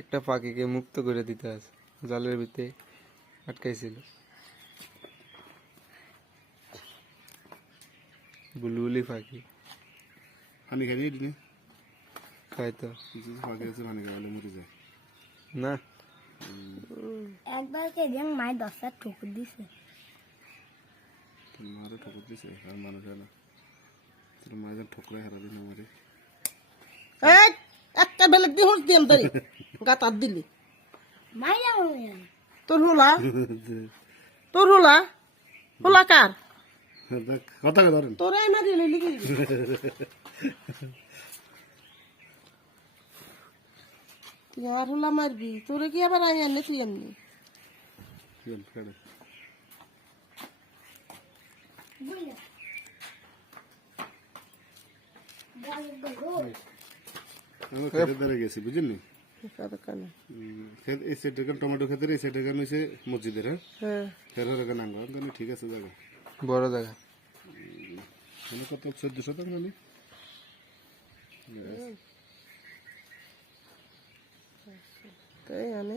একটা পাখিকে মুক্ত করে দিতে আছে, জালের ভিতরে আটকাইছিল। বুলবুলি পাখি পানি খাই দিয়ে দিনে খায় তো কিছু পাখি আছে পানি খাওয়ালে মরে যায় না। একবার সেদিন মায়ের 10টা ঠুকুর দিছে। তোর মারে ঠকুর দিছে আর মানুষ হয় না, তোর মা যেন ঠকরাই হারা দিন আমারে। এই একটা বেলেগ দিয়ে হুঁস দিয়াম তাই গাতার দিলি মাইয়া মনে তোর হুলা হুলা কার কথা ধরেন তোরে মারি লইলি কি তুই আর হুলা মারবি তোরে কি আবার আই আনলে তুই এমনি বুঝলা আমরা খেতের দ্বারা গেছি বুঝলি কানে এই সেটের গান টমেটো খেতের এই সেটের গান হয়েছে মসজিদের। হ্যাঁ হ্যাঁ ফেরার গান আঙ্গ ঠিক আছে জায়গা বড় জায়গা। মানে কত 14 শতক মানে তাই আনে